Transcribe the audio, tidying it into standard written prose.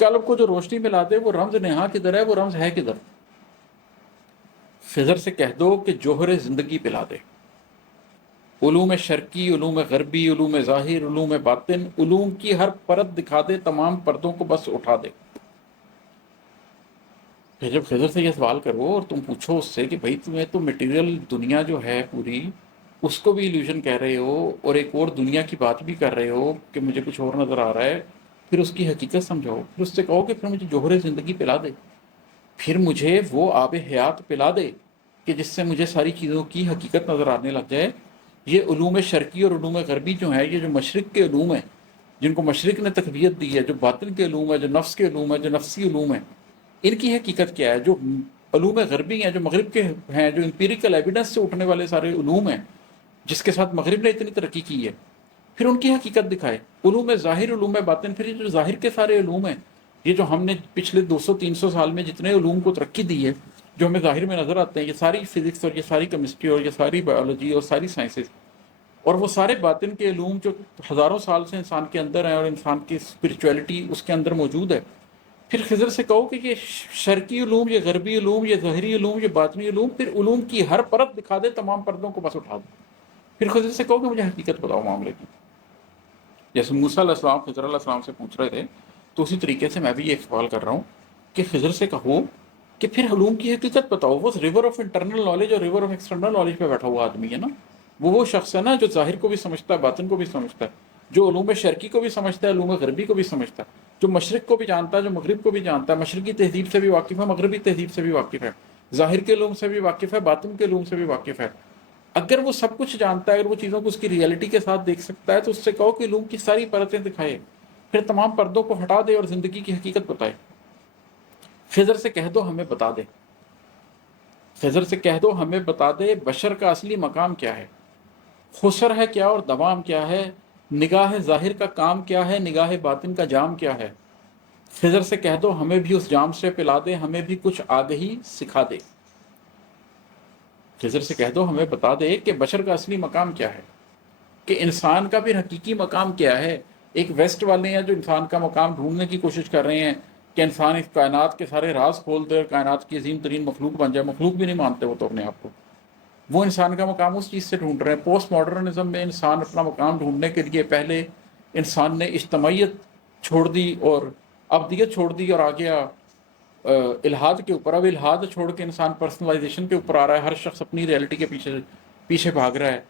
قلب کو جو روشنی ملا دے وہ رمز نہا کدھر ہے، وہ رمز ہے کدھر؟ خضر سے کہہ دو کہ جوہر زندگی پلا دے، علوم شرقی، علوم غربی، علوم ظاہر، علوم باطن، علوم کی ہر پرت دکھا دے، تمام پردوں کو بس اٹھا دے۔ پھر جب خضر سے یہ سوال کرو اور تم پوچھو اس سے کہ بھائی تمہیں تو میٹیریل دنیا جو ہے پوری اس کو بھی ایلیوژن کہہ رہے ہو اور ایک اور دنیا کی بات بھی کر رہے ہو کہ مجھے کچھ اور نظر آ رہا ہے، پھر اس کی حقیقت سمجھاؤ، پھر اس سے کہو کہ پھر مجھے جوہر زندگی پلا دے، پھر مجھے وہ آب حیات پلا دے کہ جس سے مجھے ساری چیزوں کی حقیقت نظر آنے لگ جائے۔ یہ علوم شرقی اور علوم غربی جو ہیں، یہ جو مشرق کے علوم ہیں جن کو مشرق نے تقویت دی ہے، جو باطن کے علوم ہے، جو نفس کے علوم ہے، جو نفسی علوم ہیں، ان کی حقیقت کیا ہے؟ جو علوم غربی ہیں، جو مغرب کے ہیں، جو امپیریکل ایویڈنس سے اٹھنے والے سارے علوم ہیں جس کے ساتھ مغرب نے اتنی ترقی کی ہے، پھر ان کی حقیقت دکھائے۔ علوم ظاہر، علوم باطن، پھر یہ جو ظاہر کے سارے علوم ہیں، یہ جو ہم نے پچھلے 200-300 سال میں جتنے علوم کو ترقی دی ہے، جو ہمیں ظاہر میں نظر آتے ہیں، یہ ساری فزکس اور یہ ساری کیمسٹری اور یہ ساری بایولوجی اور ساری سائنسز، اور وہ سارے باطن کے علوم جو ہزاروں سال سے انسان کے اندر ہیں اور انسان کی اسپرچویلٹی اس کے اندر موجود ہے، پھر خضر سے کہو کہ یہ شرقی علوم، یہ غربی علوم، یہ ظاہری علوم، یہ باطنی علوم، پھر علوم کی ہر پرت دکھا دے، تمام پردوں کو بس اٹھا دے۔ پھر خضر سے کہو کہ مجھے حقیقت بتاؤ معاملے کی۔ جیسے موسیٰ علیہ السلام خضر علیہ السلام سے پوچھ رہے تھے، تو اسی طریقے سے میں بھی ایک سوال کر رہا ہوں کہ خضر سے کہو کہ پھر علوم کی حقیقت بتاؤ۔ وہ ریور آف انٹرنل نالج اور ریور آف ایکسٹرنل نالج پہ بیٹھا ہوا آدمی ہے نا، وہ شخص ہے نا جو ظاہر کو بھی سمجھتا ہے، باطن کو بھی سمجھتا ہے، جو علوم شرقی کو بھی سمجھتا ہے، علوم غربی کو بھی سمجھتا ہے، جو مشرق کو بھی جانتا ہے، جو مغرب کو بھی جانتا ہے، مشرقی تہذیب سے بھی واقف ہے، مغربی تہذیب سے بھی واقف ہے، ظاہر کے علوم سے بھی واقف ہے، باطن کے علوم سے بھی واقف ہے۔ اگر وہ سب کچھ جانتا ہے، اگر وہ چیزوں کو اس کی ریئلٹی کے ساتھ دیکھ سکتا ہے، تو اس سے کہو کہ علوم کی ساری پرتیں دکھائے، پھر تمام پردوں کو ہٹا دے اور زندگی کی حقیقت بتائے۔ خضر سے کہہ دو ہمیں بتا دے، خضر سے کہہ دو ہمیں بتا دے بشر کا اصلی مقام کیا ہے، خسر ہے کیا اور دوام کیا ہے، نگاہ ظاہر کا کام کیا ہے، نگاہ باطن کا جام کیا ہے۔ خضر سے کہہ دو ہمیں بھی اس جام سے پلا دے، ہمیں بھی کچھ آگہی سکھا دے۔ خضر سے کہہ دو ہمیں بتا دے کہ بشر کا اصلی مقام کیا ہے، کہ انسان کا پھر حقیقی مقام کیا ہے۔ ایک ویسٹ والے ہیں جو انسان کا مقام ڈھونڈنے کی کوشش کر رہے ہیں کہ انسان اس کائنات کے سارے راز کھول دے اور کائنات کی عظیم ترین مخلوق بن جائے، مخلوق بھی نہیں مانتے وہ تو اپنے آپ کو، وہ انسان کا مقام اس چیز سے ڈھونڈ رہے ہیں۔ پوسٹ ماڈرنزم میں انسان اپنا مقام ڈھونڈنے کے لیے پہلے انسان نے اجتماعیت چھوڑ دی اور ابدیت چھوڑ دی اور آ گیا الہاد کے اوپر۔ اب الہاد چھوڑ کے انسان پرسنلائزیشن کے اوپر آ رہا ہے، ہر شخص اپنی ریئلٹی کے پیچھے بھاگ رہا ہے۔